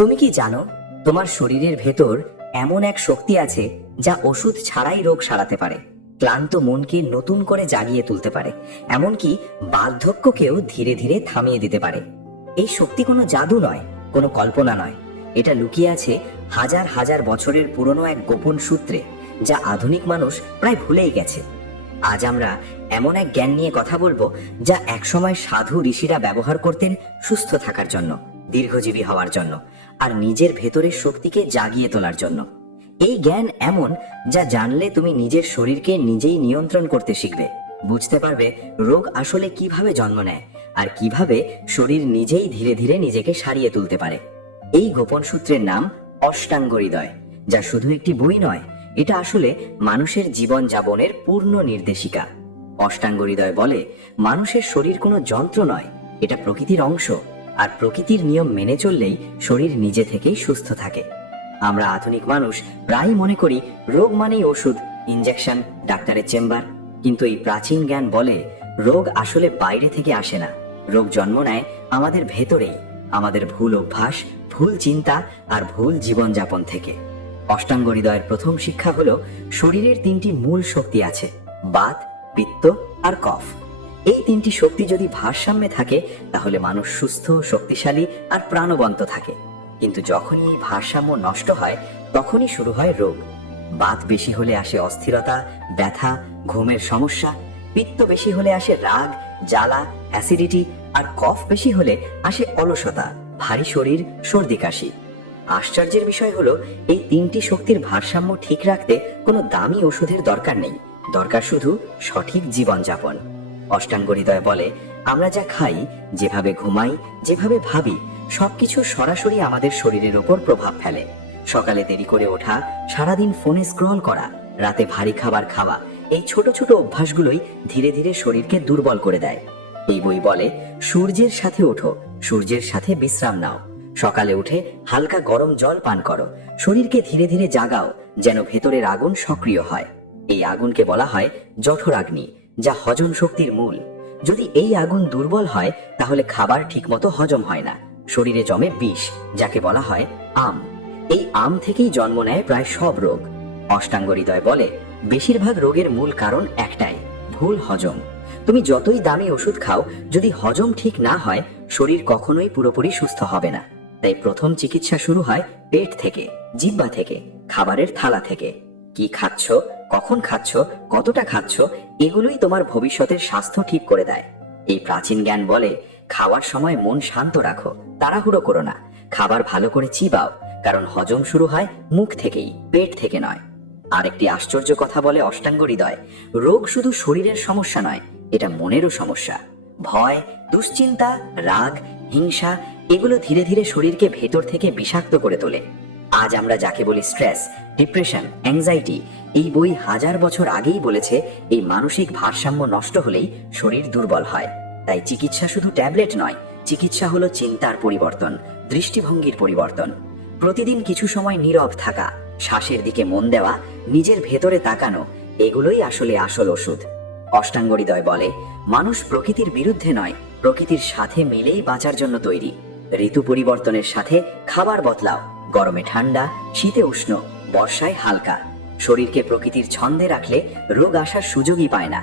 তুমি কি জানো তোমার শরীরের ভেতর এমন এক শক্তি আছে যা ওষুধ ছাড়াই রোগ সারাতে পারে, ক্লান্ত মনকে নতুন করে জাগিয়ে তুলতে পারে, এমনকি বার্ধক্যকেও ধীরে ধীরে থামিয়ে দিতে পারে। এই শক্তি কোনো জাদু নয়, কোনো কল্পনা নয়, এটা লুকিয়ে আছে হাজার হাজার বছরের পুরনো এক গোপন সূত্রে, যা আধুনিক মানুষ প্রায় ভুলেই গেছে। আজ আমরা এমন এক জ্ঞান নিয়ে কথা বলবো যা একসময় সাধু ঋষিরা ব্যবহার করতেন সুস্থ থাকার জন্য, দীর্ঘজীবী হওয়ার জন্য, আর নিজের ভেতরের শক্তিকে জাগিয়ে তোলার জন্য। এই জ্ঞান এমন যা জানলে তুমি নিজের শরীরকে নিজেই নিয়ন্ত্রণ করতে শিখবে, বুঝতে পারবে রোগ আসলে কিভাবে জন্ম নেয় আর কিভাবে শরীর নিজেই ধীরে ধীরে নিজেকে সারিয়ে তুলতে পারে। এই গোপন সূত্রের নাম অষ্টাঙ্গ হৃদয়, যা শুধু একটি বই নয়, এটা আসলে মানুষের জীবন যাপনের পূর্ণ নির্দেশিকা। অষ্টাঙ্গ হৃদয় বলে মানুষের শরীর কোনো যন্ত্র নয়, এটা প্রকৃতির অংশ, আর প্রকৃতির নিয়ম মেনে চললেই শরীর নিজে থেকেই সুস্থ থাকে। আমরা আধুনিক মানুষ প্রায় মনে করি রোগ মানেই ওষুধ, ইনজেকশন, ডাক্তারের চেম্বার, কিন্তু এই প্রাচীন জ্ঞান বলে রোগ আসলে বাইরে থেকে আসে না, রোগ জন্ম নেয় আমাদের ভেতরেই, আমাদের ভুল অভ্যাস, ভুল চিন্তা আর ভুল জীবনযাপন থেকে। অষ্টাঙ্গ হৃদয়ের প্রথম শিক্ষা হলো শরীরের তিনটি মূল শক্তি আছে, বাত, পিত্ত আর কফ। এই তিনটি শক্তি যদি ভারসাম্যে থাকে তাহলে মানুষ সুস্থ, শক্তিশালী আর প্রাণবন্ত থাকে। কিন্তু যখনই এই ভারসাম্য নষ্ট হয় তখনই শুরু হয় রোগ। বাত বেশি হলে আসে অস্থিরতা, ব্যথা, ঘুমের সমস্যা। পিত্ত বেশি হলে আসে রাগ, জ্বালা, অ্যাসিডিটি, আর কফ বেশি হলে আসে অলসতা, ভারী শরীর, সর্দি কাশি। আশ্চর্যের বিষয় হলো এই তিনটি শক্তির ভারসাম্য ঠিক রাখতে কোনো দামি ওষুধের দরকার নেই, দরকার শুধু সঠিক জীবনযাপন। অষ্টাঙ্গ হৃদয় বলে আমরা যা খাই, যেভাবে ঘুমাই, যেভাবে ভাবি, সবকিছু সরাসরি আমাদের শরীরের ওপর প্রভাব ফেলে। সকালে দেরি করে ওঠা, সারাদিন ফোনে স্ক্রল করা, রাতে ভারী খাবার খাওয়া, এই ছোট ছোট অভ্যাসগুলোই ধীরে ধীরে শরীরকে দুর্বল করে দেয়। এই বই বলে সূর্যের সাথে ওঠো, সূর্যের সাথে বিশ্রাম নাও, সকালে উঠে হালকা গরম জল পান করো, শরীরকে ধীরে ধীরে জাগাও যেন ভেতরের আগুন সক্রিয় হয়। এই আগুনকে বলা হয় জঠরাগ্নি, যা হজম শক্তির মূল। যদি এই আগুন দুর্বল হয় তাহলে খাবার ঠিকমতো হজম হয় না, শরীরে জমে বিষ, যাকে বলা হয় আম। এই আম থেকেই জন্ম নেয় প্রায় সব রোগ। অষ্টাঙ্গ হৃদয় বলে বেশিরভাগ রোগের মূল কারণ একটাই, ভুল হজম। তুমি যতই দামি ওষুধ খাও, যদি হজম ঠিক না হয় শরীর কখনোই পুরোপুরি সুস্থ হবে না। তাই প্রথম চিকিৎসা শুরু হয় পেট থেকে, জিহ্বা থেকে, খাবারের থালা থেকে। কি খাচ্ছ, কখন খাচ্ছ, কতটা খাচ্ছ, এগুলোই তোমার ভবিষ্যতের স্বাস্থ্য ঠিক করে দেয়। এই প্রাচীন জ্ঞান বলে খাওয়ার সময় মন শান্ত রাখো, তাড়াহুড়ো করো না, খাবার ভালো করে চিবাও, কারণ হজম শুরু হয় মুখ থেকেই, পেট থেকে নয়। আরেকটি আশ্চর্য কথা বলে অষ্টাঙ্গ হৃদয়, রোগ শুধু শরীরের সমস্যা নয়, এটা মনেরও সমস্যা। ভয়, দুশ্চিন্তা, রাগ, হিংসা, এগুলো ধীরে ধীরে শরীরকে ভেতর থেকে বিষাক্ত করে তোলে। আজ আমরা যাকে বলি স্ট্রেস, ডিপ্রেশন, অ্যাংজাইটি, এই বই হাজার বছর আগেই বলেছে এই মানসিক ভারসাম্য নষ্ট হলেই শরীর দুর্বল হয়। তাই চিকিৎসা শুধু ট্যাবলেট নয়, চিকিৎসা হলো চিন্তার পরিবর্তন, দৃষ্টিভঙ্গির পরিবর্তন। প্রতিদিন কিছু সময় নীরব থাকা, শ্বাসের দিকে মন দেওয়া, নিজের ভেতরে তাকানো, এগুলোই আসলে আসল ওষুধ। অষ্টাঙ্গ হৃদয় বলে মানুষ প্রকৃতির বিরুদ্ধে নয়, প্রকৃতির সাথে মিলেই বাঁচার জন্য তৈরি। ঋতু পরিবর্তনের সাথে খাবার বদলাও, গরমে ঠান্ডা, শীতে উষ্ণ, বর্ষায় হালকা। শরীরকে প্রকৃতির ছন্দে রাখলে রোগ আসার সুযোগই পায় না।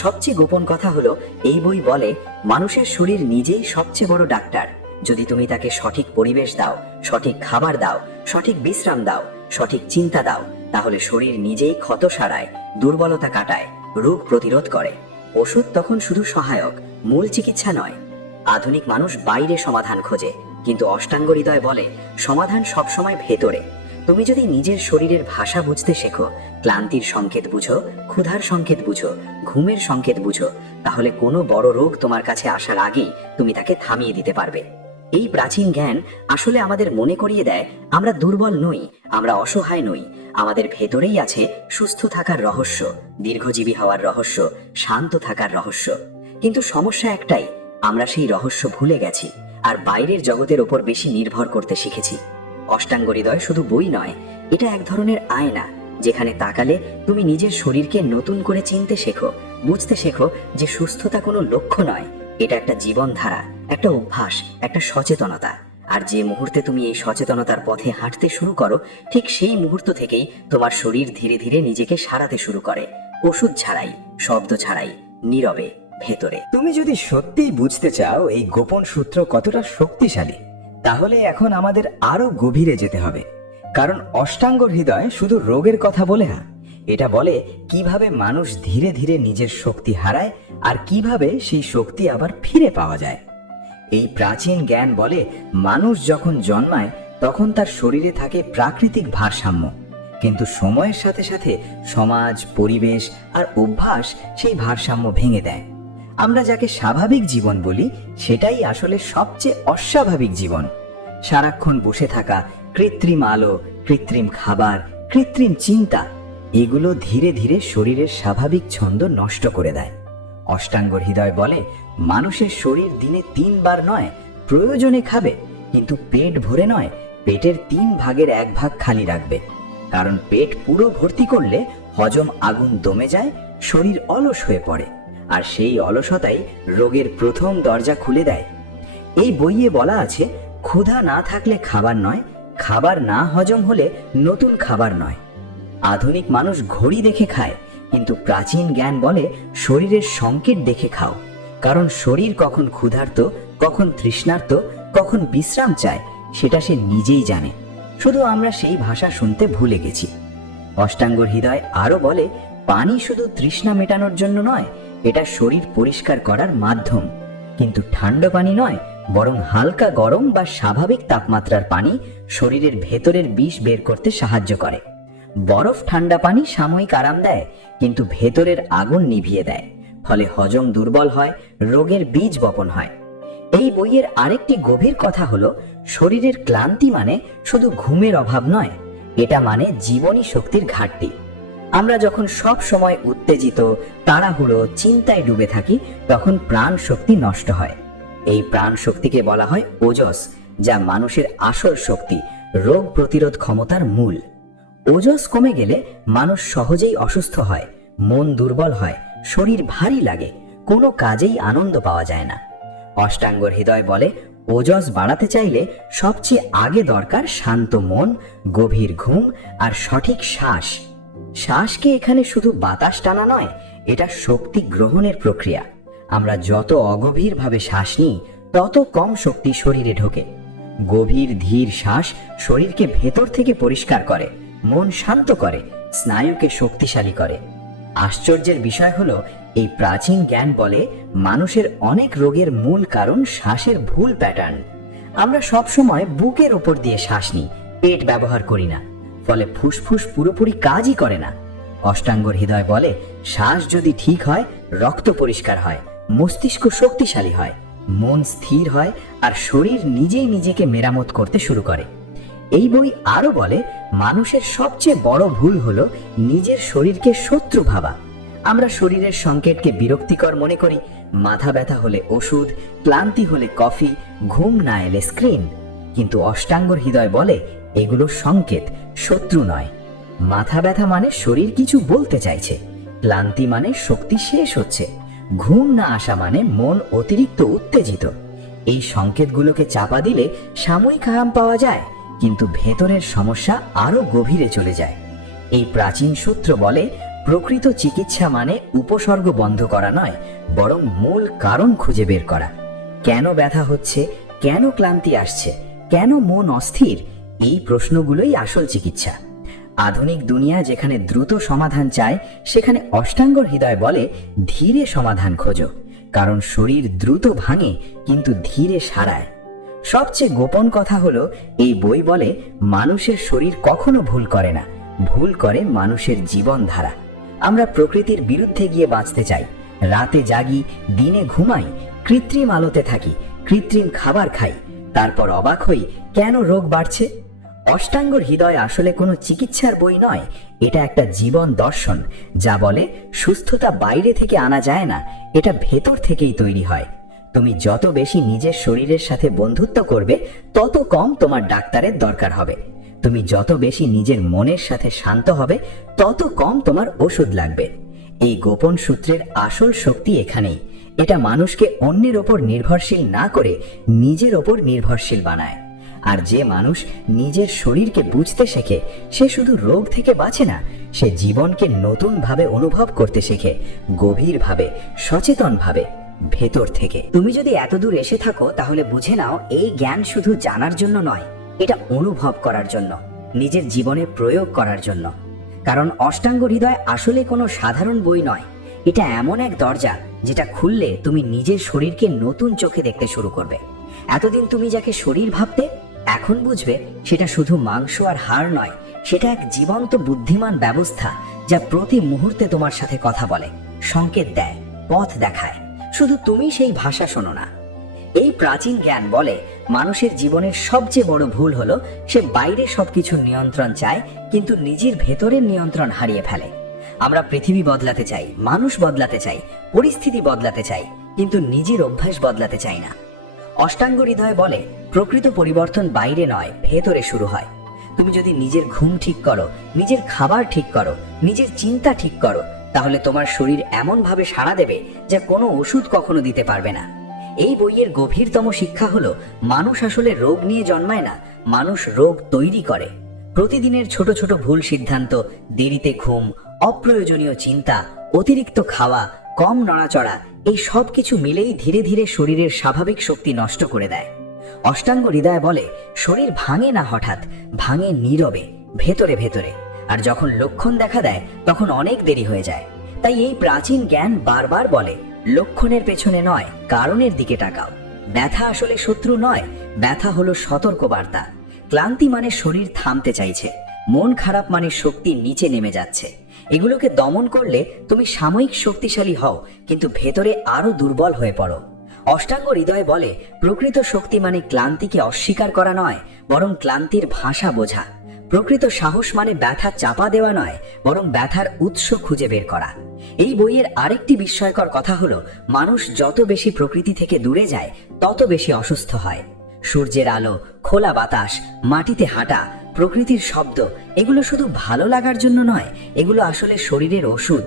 সবচেয়ে গোপন কথা হলো এই বই বলে মানুষের শরীর নিজেই সবচেয়ে বড় ডাক্তার। যদি তুমি তাকে সঠিক পরিবেশ দাও, সঠিক খাবার দাও, সঠিক বিশ্রাম দাও, সঠিক চিন্তা দাও, তাহলে শরীর নিজেই ক্ষত সারায়, দুর্বলতা কাটায়, রোগ প্রতিরোধ করে। ওষুধ তখন শুধু সহায়ক, মূল চিকিৎসা নয়। আধুনিক মানুষ বাইরে সমাধান খোঁজে, কিন্তু অষ্টাঙ্গ হৃদয় বলে সমাধান সবসময় ভেতরে। তুমি যদি নিজের শরীরের ভাষা বুঝতে শেখো, ক্লান্তির সংকেত বুঝো, ক্ষুধার সংকেত বুঝো, ঘুমের সংকেত বুঝো, তাহলে কোনো বড় রোগ তোমার কাছে আসার আগেই তুমি তাকে থামিয়ে দিতে পারবে। এই প্রাচীন জ্ঞান আসলে আমাদের মনে করিয়ে দেয় আমরা দুর্বল নই, আমরা অসহায় নই, আমাদের ভেতরেই আছে সুস্থ থাকার রহস্য, দীর্ঘজীবী হওয়ার রহস্য, শান্ত থাকার রহস্য। কিন্তু সমস্যা একটাই, আমরা সেই রহস্য ভুলে গেছি আর বাইরের জগতের ওপর বেশি নির্ভর করতে শিখেছি। অষ্টাঙ্গ হৃদয় শুধু বই নয়, এটা এক ধরনের আয়না, যেখানে তাকালে তুমি নিজের শরীরকে নতুন করে চিনতে শেখো, বুঝতে শেখো যে সুস্থতা কোনো লক্ষ্য নয়, এটা একটা জীবনধারা, একটা অভ্যাস, একটা সচেতনতা। আর যে মুহূর্তে তুমি এই সচেতনতার পথে হাঁটতে শুরু করো, ঠিক সেই মুহূর্ত থেকেই তোমার শরীর ধীরে ধীরে নিজেকে সারাতে শুরু করে, ওষুধ ছাড়াই, শব্দ ছাড়াই, নীরবে, ভেতরে। তুমি যদি সত্যিই বুঝতে চাও এই গোপন সূত্র কতটা শক্তিশালী, তাহলে এখন আমাদের আরো গভীরে যেতে হবে। কারণ অষ্টাঙ্গ হৃদয় শুধু রোগের কথা বলে না, এটা বলে কিভাবে মানুষ ধীরে ধীরে নিজের শক্তি হারায় আর কিভাবে সেই শক্তি আবার ফিরে পাওয়া যায়। এই প্রাচীন জ্ঞান বলে মানুষ যখন জন্মায় তখন তার শরীরে থাকে প্রাকৃতিক ভারসাম্য, কিন্তু সময়ের সাথে সাথে সমাজ, পরিবেশ আর অভ্যাস সেই ভারসাম্য ভেঙে দেয়। আমরা যাকে স্বাভাবিক জীবন বলি সেটাই আসলে সবচেয়ে অস্বাভাবিক জীবন। সারাক্ষণ বসে থাকা, কৃত্রিম আলো, কৃত্রিম খাবার, কৃত্রিম চিন্তা, এগুলো ধীরে ধীরে শরীরের স্বাভাবিক ছন্দ নষ্ট করে দেয়। অষ্টাঙ্গ হৃদয় বলে মানুষের শরীর দিনে 3 বার নয়, প্রয়োজনে খাবে, কিন্তু পেট ভরে নয়, পেটের 3 ভাগের 1 ভাগ খালি রাখবে। কারণ পেট পুরো ভর্তি করলে হজম আগুন দমে যায়, শরীর অলস হয়ে পড়ে, আর সেই অলসতাই রোগের প্রথম দরজা খুলে দেয়। এই বইয়ে বলা আছে, ক্ষুধা না থাকলে খাবার নয়, খাবার না হজম হলে নতুন খাবার নয়। আধুনিক মানুষ ঘড়ি দেখে খায়, কিন্তু প্রাচীন জ্ঞান বলে শরীরের সংকেত দেখে খাও। কারণ শরীর কখন ক্ষুধার্ত, কখন তৃষ্ণার্ত, কখন বিশ্রাম চায়, সেটা সে নিজেই জানে, শুধু আমরা সেই ভাষা শুনতে ভুলে গেছি। অষ্টাঙ্গ হৃদয় আরো বলে পানি শুধু তৃষ্ণা মেটানোর জন্য নয়, এটা শরীর পরিষ্কার করার মাধ্যম। কিন্তু ঠান্ডা পানি নয়, বরং হালকা গরম বা স্বাভাবিক তাপমাত্রার পানি শরীরের ভেতরের বিষ বের করতে সাহায্য করে। বরফ ঠান্ডা পানি সাময়িক আরাম দেয়, কিন্তু ভেতরের আগুন নিভিয়ে দেয়, ফলে হজম দুর্বল হয়, রোগের বীজ বপন হয়। এই বইয়ের আরেকটি গভীর কথা হলো, শরীরের ক্লান্তি মানে শুধু ঘুমের অভাব নয়, এটা মানে জীবনী শক্তির ঘাটতি। আমরা যখন সব সময় উত্তেজিত, তাড়াহুড়ো, চিন্তায় ডুবে থাকি, তখন প্রাণ শক্তি নষ্ট হয়। এই প্রাণ শক্তিকে বলা হয় ওজস, যা মানুষের আসল শক্তি, রোগ প্রতিরোধ ক্ষমতার মূল। ওজস কমে গেলে মানুষ সহজেই অসুস্থ হয়, মন দুর্বল হয়, শরীর ভারী লাগে, কোনো কাজেই আনন্দ পাওয়া যায় না। অষ্টাঙ্গ হৃদয় বলে ওজস বাড়াতে চাইলে সবচেয়ে আগে দরকার শান্ত মন, গভীর ঘুম আর সঠিক শ্বাস। শ্বাসকে এখানে শুধু বাতাস টানা নয়, এটা শক্তি গ্রহণের প্রক্রিয়া। আমরা যত অগভীরভাবে শ্বাস নিই, তত কম শক্তি শরীরে ঢোকে। গভীর ধীর শ্বাস শরীরকে ভেতর থেকে পরিষ্কার করে, মন শান্ত করে, স্নায়ুকে শক্তিশালী করে। আশ্চর্যের বিষয় হলো, এই প্রাচীন জ্ঞান বলে মানুষের অনেক রোগের মূল কারণ শ্বাসের ভুল প্যাটার্ন। আমরা সব সময় বুকের উপর দিয়ে শ্বাস নিই, পেট ব্যবহার করি না, ফলে ফুসফুস পুরোপুরি কাজই করে না। অষ্টাঙ্গ হৃদয় বলে শ্বাস যদি ঠিক হয়, রক্ত পরিষ্কার হয়, মস্তিষ্ক শক্তিশালী হয়, মন স্থির হয়, আর শরীর নিজেই নিজেকে মেরামত করতে শুরু করে। এই বই আরো বলে মানুষের সবচেয়ে বড় ভুল হলো নিজের শরীরকে শত্রু ভাবা। আমরা শরীরের সংকেতকে বিরক্তিকর মনে করি, মাথা ব্যথা হলে ওষুধ, ক্লান্তি হলে কফি, ঘুম না এলে স্ক্রিন। কিন্তু অষ্টাঙ্গর হৃদয় বলে এগুলো সংকেত, শত্রু নয়। মাথা ব্যথা মানে শরীর কিছু বলতে চাইছে, ক্লান্তি মানে শক্তি শেষ হচ্ছে, ঘুম না আসা মানে মন অতিরিক্ত উত্তেজিত। এই সংকেতগুলোকে চাপা দিলে সাময়িক আরাম পাওয়া যায়, কিন্তু ভেতরের সমস্যা আরো গভীরে চলে যায়। এই প্রাচীন সূত্র বলে প্রকৃত চিকিৎসা মানে উপসর্গ বন্ধ করা নয়, বরং মূল কারণ খুঁজে বের করা। কেন ব্যথা হচ্ছে, কেন ক্লান্তি আসছে, কেন মন অস্থির, এই প্রশ্নগুলোই আসল চিকিৎসা। আধুনিক দুনিয়া যেখানে দ্রুত সমাধান চায়, সেখানে অষ্টাঙ্গ হৃদয় বলে ধীরে সমাধান খোঁজো। কারণ শরীর দ্রুত ভাঙে, কিন্তু ধীরে সারায়। সবচেয়ে গোপন কথা হলো, এই বই বলে মানুষের শরীর কখনো ভুল করে না, ভুল করে মানুষের জীবনধারা। আমরা প্রকৃতির বিরুদ্ধে গিয়ে বাঁচতে চাই, রাতে জাগি, দিনে ঘুমাই, কৃত্রিম আলোতে থাকি, কৃত্রিম খাবার খাই, তারপর অবাক হই কেন রোগ বাড়ছে। অষ্টাঙ্গ হৃদয় আসলে কোনো চিকিৎসার বই নয়, এটা একটা জীবন দর্শন, যা বলে সুস্থতা বাইরে থেকে আনা যায় না, এটা ভেতর থেকেই তৈরি হয়। তুমি যত বেশি নিজের শরীরের সাথে বন্ধুত্ব করবে, তত কম তোমার ডাক্তারের দরকার হবে। তুমি যত বেশি নিজের মনের সাথে শান্ত হবে, তত কম তোমার ওষুধ লাগবে। এই গোপন সূত্রের আসল শক্তি এখানেই। এটা মানুষকে অন্যের ওপর নির্ভরশীল না করে নিজের ওপর নির্ভরশীল বানায়। আর যে মানুষ নিজের শরীরকে বুঝতে শেখে সে শুধু রোগ থেকে বাঁচে না, সে জীবনকে নতুনভাবে অনুভব করতে শেখে, গভীরভাবে, সচেতনভাবে, ভেতর থেকে। তুমি যদি এতদূর এসে থাকো তাহলে বুঝে নাও এই জ্ঞান শুধু জানার জন্য নয়, এটা অনুভব করার জন্য, নিজের জীবনে প্রয়োগ করার জন্য। কারণ অষ্টাঙ্গ হৃদয় আসলে কোনো সাধারণ বই নয়, এটা এমন এক দরজা যেটা খুললে তুমি নিজের শরীরকে নতুন চোখে দেখতে শুরু করবে। এতদিন তুমি যাকে শরীর ভাবতে, এখন বুঝবে সেটা শুধু মাংস আর হাড় নয়, সেটা এক জীবন্ত বুদ্ধিমান ব্যবস্থা যা প্রতি মুহূর্তে তোমার সাথে কথা বলে, সংকেত দেয়, পথ দেখায়। শুধু তুমি সেই ভাষা শোনো না। এই প্রাচীন জ্ঞান বলে মানুষের জীবনের সবচেয়ে বড় ভুল হলো সে বাইরে সবকিছুর নিয়ন্ত্রণ চায় কিন্তু নিজের ভেতরের নিয়ন্ত্রণ হারিয়ে ফেলে। আমরা পৃথিবী বদলাতে চাই, মানুষ বদলাতে চাই, পরিস্থিতি বদলাতে চাই, কিন্তু নিজের অভ্যাস বদলাতে চাই না। অষ্টাঙ্গ হৃদয় বলে প্রকৃত পরিবর্তন বাইরে নয়, ভেতরে শুরু হয়। তুমি যদি নিজের ঘুম ঠিক করো, নিজের খাবার ঠিক করো, নিজের চিন্তা ঠিক করো, তাহলে তোমার শরীর এমনভাবে সাড়া দেবে যা কোনো ওষুধ কখনো দিতে পারবে না। এই বইয়ের গভীরতম শিক্ষা হলো মানুষ আসলে রোগ নিয়ে জন্মায় না, মানুষ রোগ তৈরি করে। প্রতিদিনের ছোট ছোট ভুল সিদ্ধান্ত, দেরিতে ঘুম, অপ্রয়োজনীয় চিন্তা, অতিরিক্ত খাওয়া, কম নড়াচড়া, এই সব কিছু মিলেই ধীরে ধীরে শরীরের স্বাভাবিক শক্তি নষ্ট করে দেয়। অষ্টাঙ্গ হৃদয় বলে শরীর ভাঙে না হঠাৎ, ভাঙে নীরবে, ভেতরে ভেতরে। আর যখন লক্ষণ দেখা দেয় তখন অনেক দেরি হয়ে যায়। তাই এই প্রাচীন জ্ঞান বারবার বলে লক্ষণের পেছনে নয়, কারণের দিকে তাকাও। ব্যথা আসলে শত্রু নয়, ব্যথা হলো সতর্কবার্তা। ক্লান্তি মানে শরীর থামতে চাইছে, মন খারাপ মানে শক্তি নিচে নেমে যাচ্ছে। এগুলোকে দমন করলে তুমি সাময়িক শক্তিশালী হও, কিন্তু ভেতরে আরো দুর্বল হয়ে পড়ো। অষ্টাঙ্গ হৃদয় বলে প্রকৃত শক্তি মানে ক্লান্তিকে অস্বীকার করা নয়, বরং ক্লান্তির ভাষা বোঝা। প্রকৃত সাহস মানে ব্যথা চাপা দেওয়া নয়, বরং ব্যথার উৎস খুঁজে বের করা। এই বইয়ের আরেকটি বিস্ময়কর কথা হলো মানুষ যত বেশি প্রকৃতি থেকে দূরে যায় তত বেশি অসুস্থ হয়। সূর্যের আলো, খোলা বাতাস, মাটিতে হাঁটা, প্রকৃতির শব্দ, এগুলো শুধু ভালো লাগার জন্য নয়, এগুলো আসলে শরীরের ওষুধ।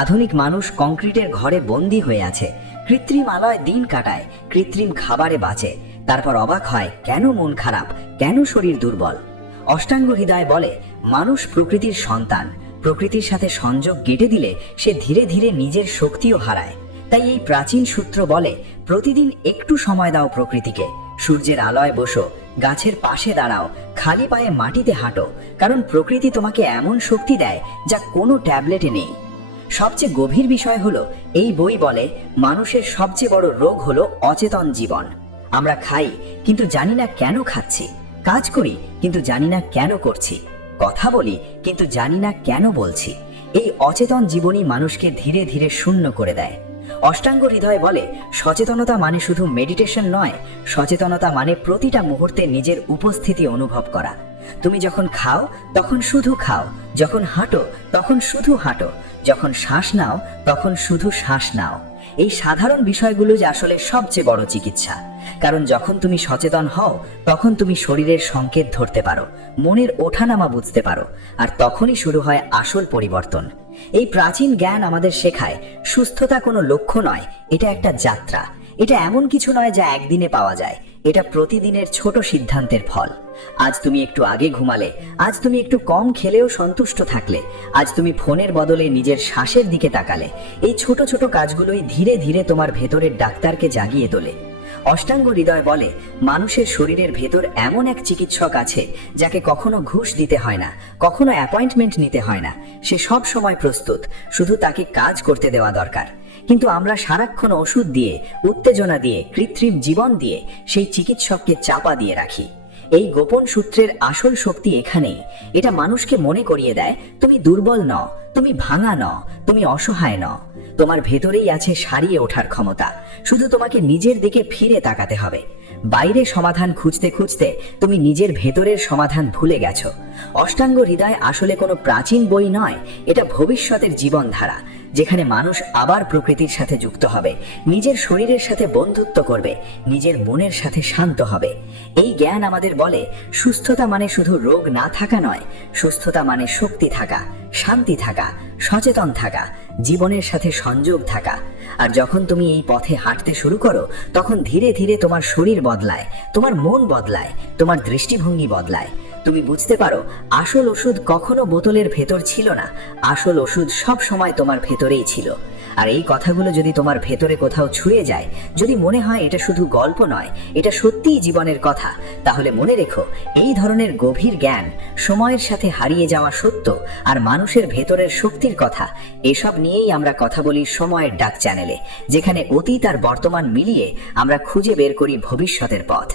আধুনিক মানুষ কংক্রিটের ঘরে বন্দী হয়ে আছে, কৃত্রিম আলোয় দিন কাটায়, কৃত্রিম খাবারে বাঁচে, তারপর অবাক হয় কেন মন খারাপ, কেন শরীর দুর্বল। অষ্টাঙ্গ হৃদয় বলে মানুষ প্রকৃতির সন্তান, প্রকৃতির সাথে সংযোগ কেটে দিলে সে ধীরে ধীরে নিজের শক্তিও হারায়। তাই এই প্রাচীন সূত্র বলে প্রতিদিন একটু সময় দাও প্রকৃতিকে, সূর্যের আলোয় বসো, গাছের পাশে দাঁড়াও, খালি পায়ে মাটিতে হাঁটো, কারণ প্রকৃতি তোমাকে এমন শক্তি দেয় যা কোনো ট্যাবলেটে নেই। সবচেয়ে গভীর বিষয় হলো এই বই বলে মানুষের সবচেয়ে বড় রোগ হলো অচেতন জীবন। আমরা খাই কিন্তু জানি না কেন খাচ্ছি, কাজ করি কিন্তু জানি না কেন করছি, কথা বলি কিন্তু জানি না কেন বলছি। এই অচেতন জীবনই মানুষকে ধীরে ধীরে শূন্য করে দেয়। অষ্টাঙ্গ হৃদয় বলে সচেতনতা মানে শুধু মেডিটেশন নয়, সচেতনতা মানে প্রতিটা মুহূর্তে নিজের উপস্থিতি অনুভব করা। তুমি যখন খাও তখন শুধু খাও, যখন হাঁটো তখন শুধু হাঁটো, যখন শ্বাস নাও তখন শুধু শ্বাস নাও। এই সাধারণ বিষয়গুলো যে আসলে সবচেয়ে বড় চিকিৎসা। কারণ যখন তুমি সচেতন হও তখন তুমি শরীরের সংকেত ধরতে পারো, মনের ওঠানামা বুঝতে পারো, আর তখনই শুরু হয় আসল পরিবর্তন। এই প্রাচীন জ্ঞান আমাদের শেখায় সুস্থতা কোনো লক্ষ্য নয়, এটা একটা যাত্রা। এটা এমন কিছু নয় যা একদিনে পাওয়া যায়, এটা প্রতিদিনের ছোট সিদ্ধান্তের ফল। আজ তুমি একটু আগে ঘুমালে, আজ তুমি একটু কম খেলেও সন্তুষ্ট থাকলে, আজ তুমি ফোনের বদলে নিজের শ্বাসের দিকে তাকালে, এই ছোট ছোট কাজগুলোই ধীরে ধীরে তোমার ভেতরের ডাক্তারকে জাগিয়ে তোলে। অষ্টাঙ্গ হৃদয় বলে মানুষের শরীরের ভেতর এমন এক চিকিৎসক আছে যাকে কখনো ঘুষ দিতে হয় না, কখনো অ্যাপয়েন্টমেন্ট নিতে হয় না, সে সব সময় প্রস্তুত, শুধু তাকে কাজ করতে দেওয়া দরকার। কিন্তু আমরা সারাক্ষণ ওষুধ দিয়ে, উত্তেজনা দিয়ে, কৃত্রিম জীবন দিয়ে সেই চিকিৎসককে চাপা দিয়ে রাখি। এই গোপন সূত্রের আসল শক্তি এখানেই। এটা মানুষকে মনে করিয়ে দেয় তুমি দুর্বল নও, তুমি ভাঙা নও, তুমি অসহায় নও। তোমার ভেতরেই আছে সারিয়ে ওঠার ক্ষমতা, শুধু তোমাকে নিজের দিকে ফিরে তাকাতে হবে। বাইরে সমাধান খুঁজতে খুঁজতে তুমি নিজের ভেতরের সমাধান ভুলে গেছো। অষ্টাঙ্গ হৃদয় আসলে কোনো প্রাচীন বই নয়, এটা ভবিষ্যতের জীবনধারা, যেখানে মানুষ আবার প্রকৃতির সাথে যুক্ত হবে, নিজের শরীরের সাথে বন্ধুত্ব করবে, নিজের মনের সাথে শান্ত হবে। এই জ্ঞান আমাদের বলে সুস্থতা মানে শুধু রোগ না থাকা নয়, সুস্থতা মানে শক্তি থাকা, শান্তি থাকা, সচেতন থাকা, জীবনের সাথে সংযোগ থাকা। আর যখন তুমি এই পথে হাঁটতে শুরু করো, তখন ধীরে ধীরে তোমার শরীর বদলায়, তোমার মন বদলায়, তোমার দৃষ্টিভঙ্গি বদলায়। তুমি বুঝতে পারো আসল ওষুধ কখনো বোতলের ভেতর ছিল না, আসল ওষুধ সব সময় তোমার ভেতরেই ছিল। আর এই কথাগুলো যদি তোমার ভেতরে কোথাও ছুঁয়ে যায়, যদি মনে হয় এটা শুধু গল্প নয়, এটা সত্যিই জীবনের কথা, তাহলে মনে রেখো এই ধরনের গভীর জ্ঞান, সময়ের সাথে হারিয়ে যাওয়া সত্য আর মানুষের ভেতরের শক্তির কথা, এসব নিয়েই আমরা কথা বলি সময়ের ডাক চ্যানেলে, যেখানে অতীত আর বর্তমান মিলিয়ে আমরা খুঁজে বের করি ভবিষ্যতের পথ।